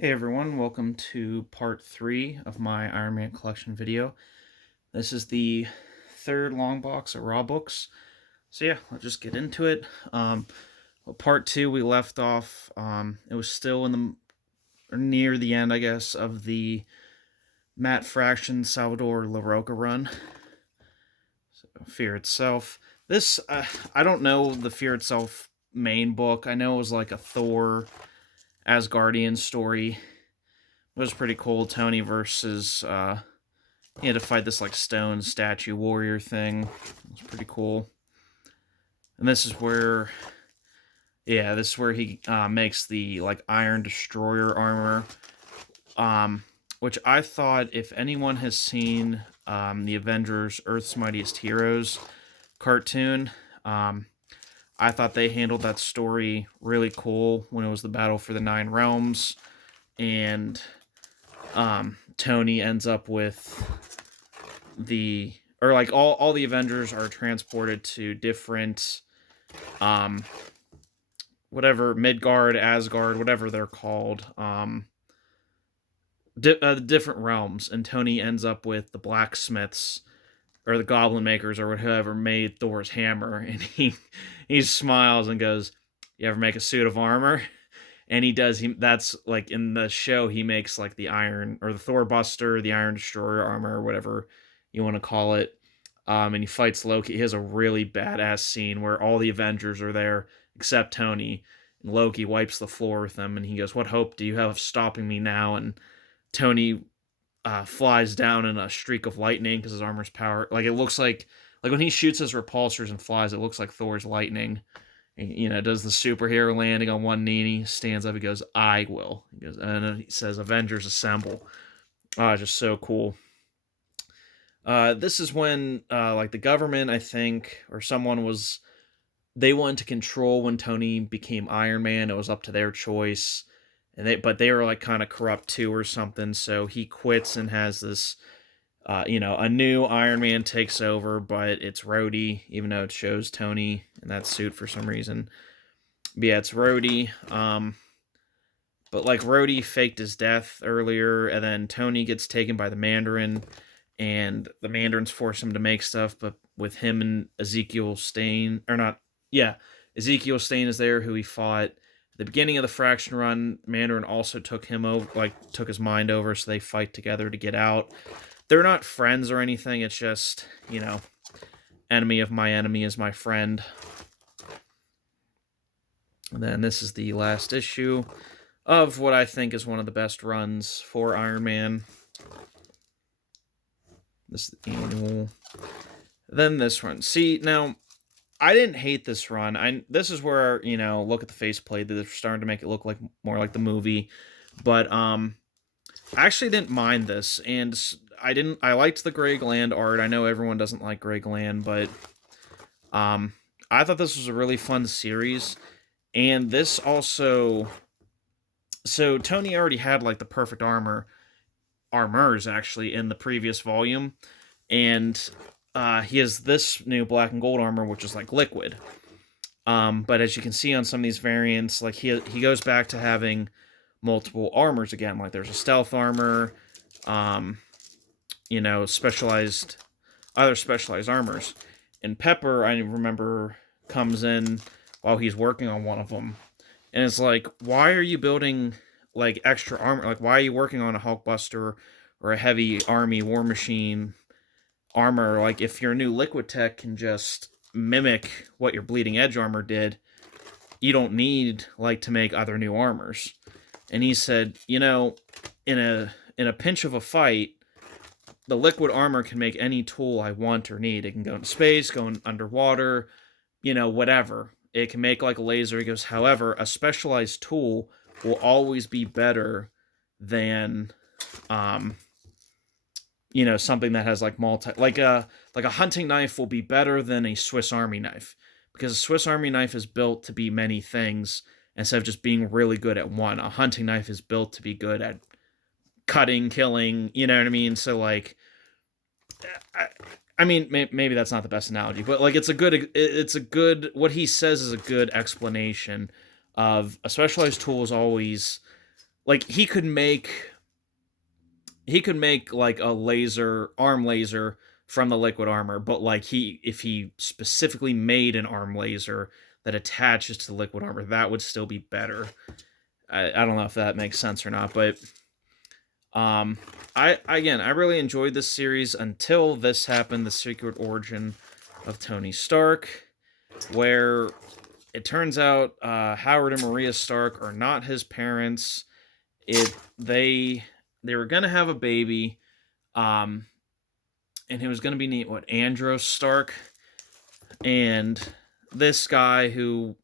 Hey everyone, welcome to part 3 of my Iron Man collection video. This is the third long box of Raw books. So yeah, let's just get into it. Part 2 we left off, it was still in the, or near the end, I guess, of the Matt Fraction Salvador LaRocca run. So, Fear Itself. This, I don't know the Fear Itself main book. I know it was like a Thor Asgardian story. It was pretty cool. Tony versus he had to fight this like stone statue warrior thing. It was pretty cool. And this is where, yeah, this is where he makes the like Iron Destroyer armor, which I thought if anyone has seen the Avengers Earth's Mightiest Heroes cartoon, I thought they handled that story really cool when it was the battle for the Nine Realms, and Tony ends up with or like all the Avengers are transported to different whatever Midgard, Asgard, whatever they're called, different realms, and Tony ends up with the blacksmiths or the goblin makers or whoever made Thor's hammer, and he smiles and goes, "You ever make a suit of armor?" And he does. That's like in the show. He makes like the Iron or the Thor Buster, the Iron Destroyer armor, or whatever you want to call it. And he fights Loki. He has a really badass scene where all the Avengers are there except Tony. And Loki wipes the floor with them, and he goes, "What hope do you have of stopping me now?" And Tony flies down in a streak of lightning because his armor's power. Like it looks like when he shoots his repulsors and flies, it looks like Thor's lightning. And, does the superhero landing on one knee, and he stands up. He goes, "I will." He goes, and then he says, "Avengers assemble." Just so cool. This is when like the government, I think, or someone was, they wanted to control when Tony became Iron Man. It was up to their choice, and they were like kind of corrupt too or something. So he quits and has this, a new Iron Man takes over, but it's Rhodey, even though it shows Tony in that suit for some reason. But yeah, it's Rhodey. But like Rhodey faked his death earlier, and then Tony gets taken by the Mandarin, and the Mandarins force him to make stuff. But with him and Ezekiel Stane, or not, yeah, Ezekiel Stane is there, who he fought at the beginning of the Fraction run. Mandarin also took him over, like took his mind over, so they fight together to get out. They're not friends or anything. It's just, enemy of my enemy is my friend. And then this is the last issue of what I think is one of the best runs for Iron Man. This is the annual. Then this run. See, now, I didn't hate this run. This is where, look at the faceplate. They're starting to make it look like more like the movie. But I actually didn't mind this, and I liked the Greg Land art. I know everyone doesn't like Greg Land, but I thought this was a really fun series. And this also, so Tony already had like the perfect armors actually in the previous volume, and he has this new black and gold armor, which is like liquid. But as you can see on some of these variants, like he goes back to having multiple armors again. Like there's a stealth armor, specialized armors. And Pepper, I remember, comes in while he's working on one of them, and it's like, why are you building like extra armor? Like, why are you working on a Hulkbuster or a heavy army war machine armor? Like, if your new Liquid Tech can just mimic what your Bleeding Edge armor did, you don't need like to make other new armors. And he said, in a pinch of a fight, the liquid armor can make any tool I want or need. It can go into space, go in underwater, whatever. It can make like a laser. He goes, however, a specialized tool will always be better than, something that has like like a hunting knife will be better than a Swiss Army knife, because a Swiss Army knife is built to be many things instead of just being really good at one. A hunting knife is built to be good at cutting, killing, you know what I mean? So like, I mean, maybe that's not the best analogy, but like it's a good, what he says is a good explanation of a specialized tool is always like he could make like a arm laser from the liquid armor, but like if he specifically made an arm laser that attaches to the liquid armor, that would still be better. I don't know if that makes sense or not, but I really enjoyed this series until this happened, the Secret Origin of Tony Stark, where it turns out Howard and Maria Stark are not his parents. They were gonna have a baby, um, and it was gonna be named Andros Stark, and this guy who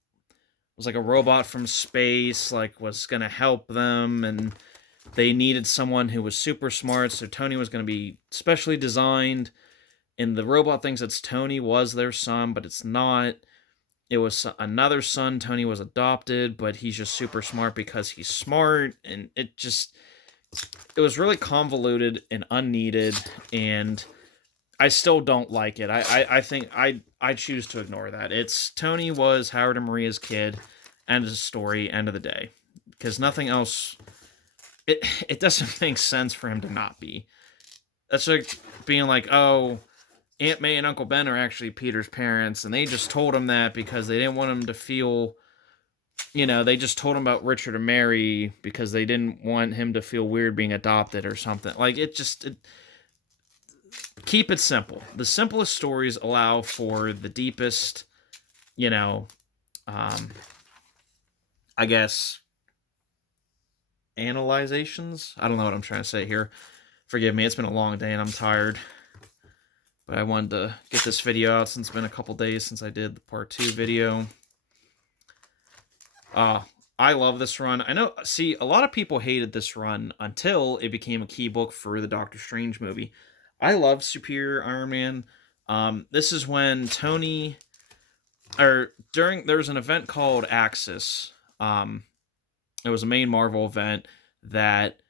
was like a robot from space, like was gonna help them, and they needed someone who was super smart, so Tony was gonna be specially designed. And the robot thinks it's Tony was their son, but it's not. It was another son. Tony was adopted, but he's just super smart because he's smart, and it was really convoluted and unneeded, and I still don't like it. I think I choose to ignore that. It's Tony was Howard and Maria's kid, end of the story, end of the day, because nothing else. It doesn't make sense for him to not be. That's like being like, oh, Aunt May and Uncle Ben are actually Peter's parents, and they just told him that because they didn't want him to feel, they just told him about Richard and Mary because they didn't want him to feel weird being adopted or something. Like, keep it simple. The simplest stories allow for the deepest, um, I guess, analyzations. I don't know what I'm trying to say here. Forgive me, it's been a long day and I'm tired. But I wanted to get this video out since it's been a couple days since I did the part 2 video. I love this run. I know, see, a lot of people hated this run until it became a key book for the Doctor Strange movie. I love Superior Iron Man. This is when Tony, there was an event called Axis. It was a main Marvel event that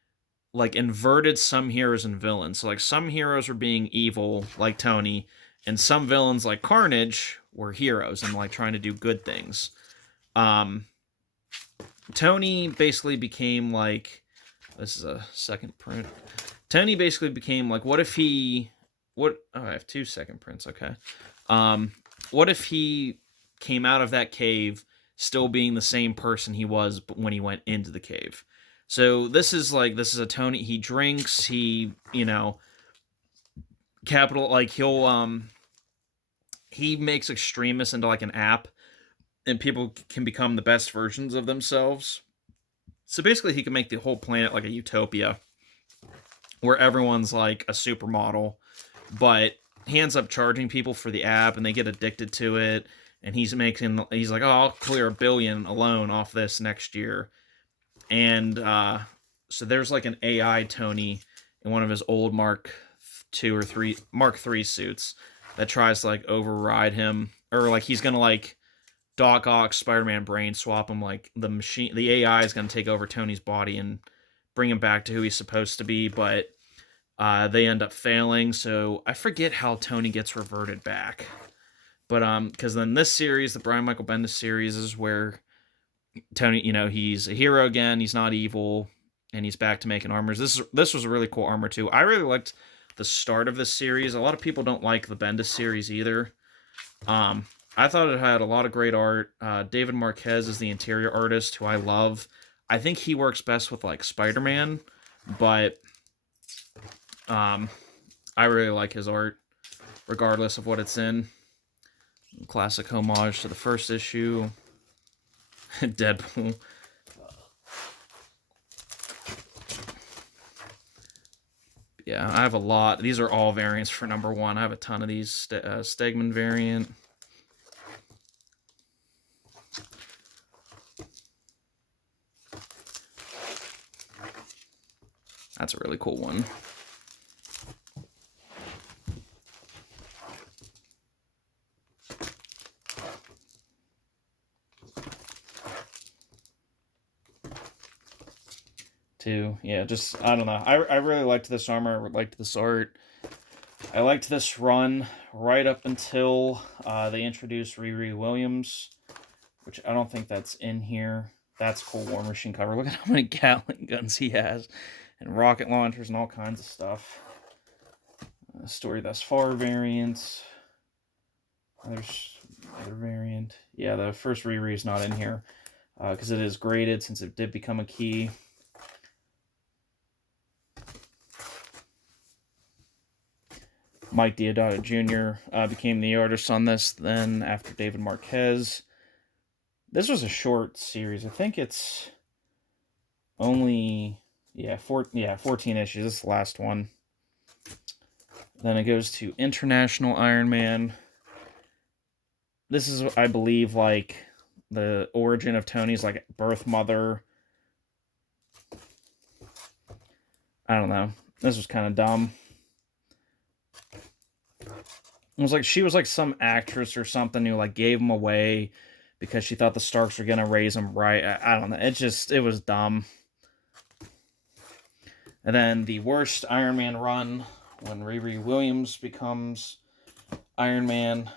like inverted some heroes and villains. So like some heroes were being evil, like Tony, and some villains like Carnage were heroes and like trying to do good things. Tony basically became like, this is a second print. Tony basically became like, oh, I have 2 second prints. Okay. What if he came out of that cave still being the same person he was when he went into the cave? So this is a Tony. He drinks. He capital like he makes extremists into like an app, and people can become the best versions of themselves. So basically, he can make the whole planet like a utopia, where everyone's like a supermodel, but he ends up charging people for the app, and they get addicted to it. And he's like, oh, I'll clear $1 billion alone off this next year. And so there's like an AI Tony in one of his old Mark III suits that tries to like override him, or like he's gonna like Doc Ock Spider-Man brain swap him. Like the AI is gonna take over Tony's body and bring him back to who he's supposed to be, but they end up failing. So I forget how Tony gets reverted back, but because then this series, the Brian Michael Bendis series, is where Tony, he's a hero again. He's not evil, and he's back to making armors. This was a really cool armor too. I really liked the start of this series. A lot of people don't like the Bendis series either. I thought it had a lot of great art. David Marquez is the interior artist, who I love. I think he works best with like Spider-Man, but I really like his art, regardless of what it's in. Classic homage to the first issue. Deadpool. Yeah, I have a lot. These are all variants for number 1. I have a ton of these. Stegman variant. That's a really cool one. Too. Yeah, just, I don't know. I really liked this armor. I liked this art. I liked this run right up until they introduced Riri Williams, which I don't think that's in here. That's a cool War Machine cover. Look at how many Gatling guns he has. And rocket launchers and all kinds of stuff. Story Thus Far variants. There's another variant. Yeah, the first Riri is not in here. Because it is graded since it did become a key. Mike Deodato Jr. Became the artist on this then after David Marquez. This was a short series. I think it's only, 14 issues. This is the last one. Then it goes to International Iron Man. This is, I believe, like the origin of Tony's like birth mother. I don't know. This was kind of dumb. It was like she was like some actress or something who like gave him away because she thought the Starks were gonna raise him right. I don't know. It was dumb. And then the worst Iron Man run when Riri Williams becomes Iron Man.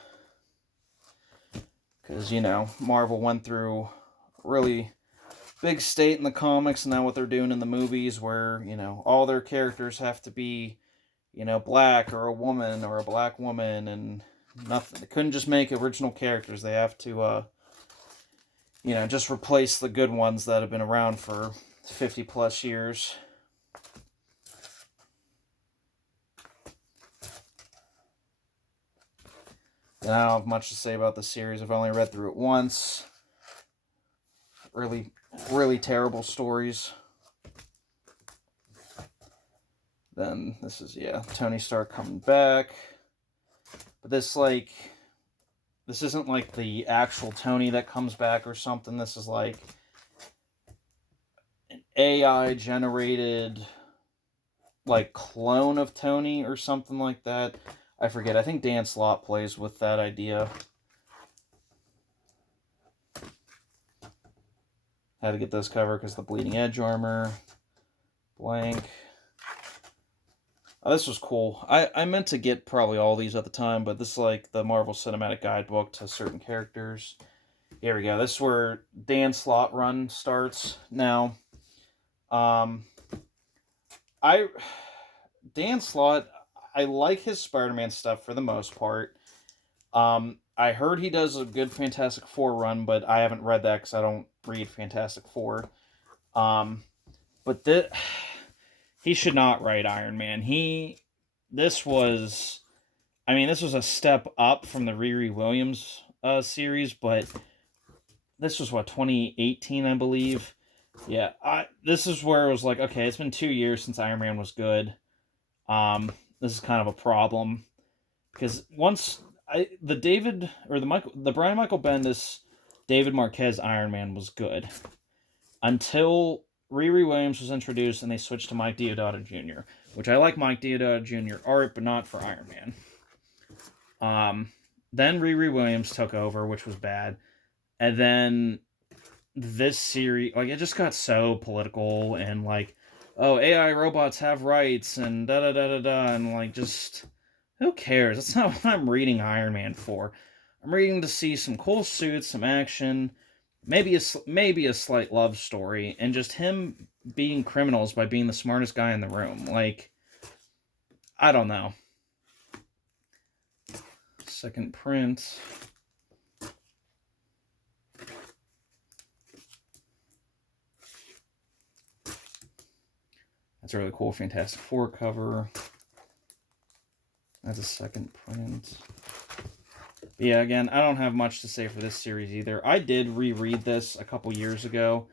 Because, you know, Marvel went through really big state in the comics, and now what they're doing in the movies where, you know, all their characters have to be, you know, black or a woman or a black woman, and nothing. They couldn't just make original characters. They have to, you know, just replace the good ones that have been around for 50 plus years. And I don't have much to say about the series. I've only read through it once. Really, really terrible stories. Then this is, Tony Stark coming back. But this isn't like the actual Tony that comes back or something. This is like an AI generated like clone of Tony or something like that. I forget. I think Dan Slott plays with that idea. Had to get this cover because the Bleeding Edge armor. Blank. Oh, this was cool. I meant to get probably all these at the time, but this is like the Marvel Cinematic Guidebook to certain characters. Here we go. This is where Dan Slott run starts now. Dan Slott, I like his Spider-Man stuff for the most part. I heard he does a good Fantastic Four run, but I haven't read that because I don't read Fantastic Four. But he should not write Iron Man. This was a step up from the Riri Williams series, but this was 2018, I believe. Yeah, this is where it was like, okay, it's been 2 years since Iron Man was good. This is kind of a problem because once the Brian Michael Bendis, David Marquez Iron Man was good until Riri Williams was introduced and they switched to Mike Deodato Jr., which I like Mike Deodato Jr. art, but not for Iron Man. Then Riri Williams took over, which was bad, and then this series, like, it just got so political and like, oh, AI robots have rights and da da da da da, and like, just who cares? That's not what I'm reading Iron Man for. I'm reading to see some cool suits, some action, maybe a slight love story, and just him beating criminals by being the smartest guy in the room. Like, I don't know. Second print. That's a really cool Fantastic Four cover. That's a second print. But yeah, again, I don't have much to say for this series either. I did reread this a couple years ago.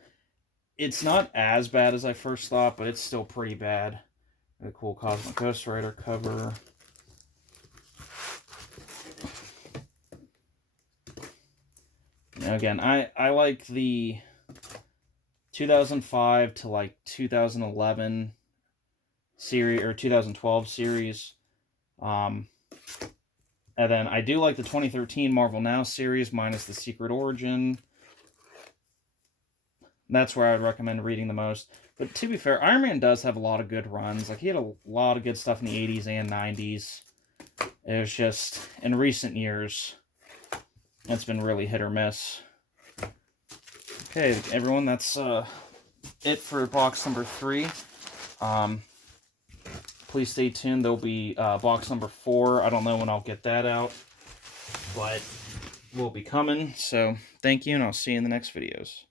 It's not as bad as I first thought, but it's still pretty bad. A cool Cosmic Ghost Rider cover. Now again, I like the 2005 to like 2011 series or 2012 series. And then I do like the 2013 Marvel Now series minus the Secret Origin. That's where I would recommend reading the most. But to be fair, Iron Man does have a lot of good runs. Like, he had a lot of good stuff in the 80s and 90s. It was just, in recent years, it's been really hit or miss. Okay, everyone, that's it for box number 3. Please stay tuned. There'll be box number 4. I don't know when I'll get that out, but will be coming. So thank you, and I'll see you in the next videos.